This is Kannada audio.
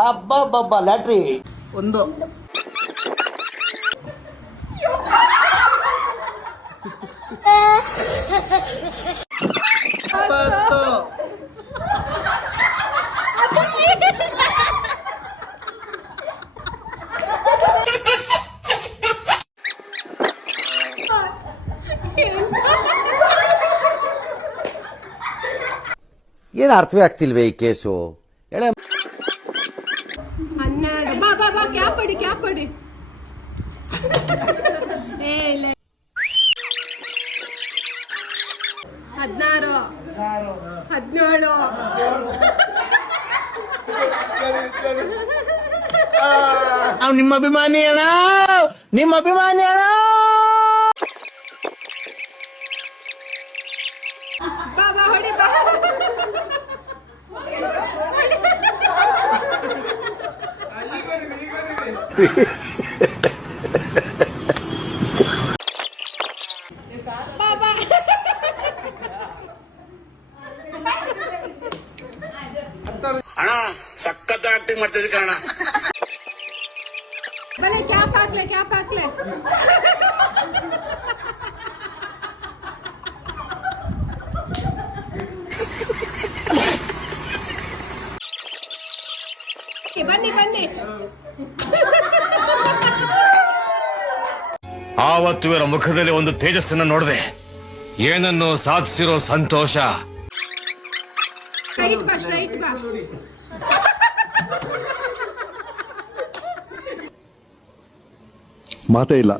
ಅಬ್ಬಬ್ಬಬ್ಬ ಲ್ಯಾಟ್ರಿ ಒಂದು ಏನು ಅರ್ಥವೇ ಆಗ್ತಿಲ್ವೇ ಈ ಕೇಸು? ಹೇಳ 12 ಬಾ ಬಾ ಬಾ ಕ್ಯಾಪ್ ಪಡಿ ಏ ಇಲ್ಲ 16 17 ನಿಮ್ಮ ಅಭಿಮಾನಿ ಅಣ್ಣ, ನಿಮ್ಮ ಅಭಿಮಾನಿ ಅಣ್ಣ. ಬಾ ಬಾ ಹೊಡಿ ಬಾ ಬಾ ಅಣ್ಣ ಸಖತ್ ಆಕ್ಟಿಂಗ್ ಮಾಡ್ತಿದ್ದೆ ಕಣ. ಬಲೆ ಕ್ಯಾಪ್ ಹಾಕ್ಲೆ ಬನ್ನಿ ಆವತ್ತು ಇವರ ಮುಖದಲ್ಲಿ ಒಂದು ತೇಜಸ್ಸನ್ನ ನೋಡಿದೆ. ಏನನ್ನು ಸಾಧಿಸಿರೋ ಸಂತೋಷ. ಸ್ಟ್ರೈಟ್ ಬಾ ಮಾತೇ ಇಲ್ಲ.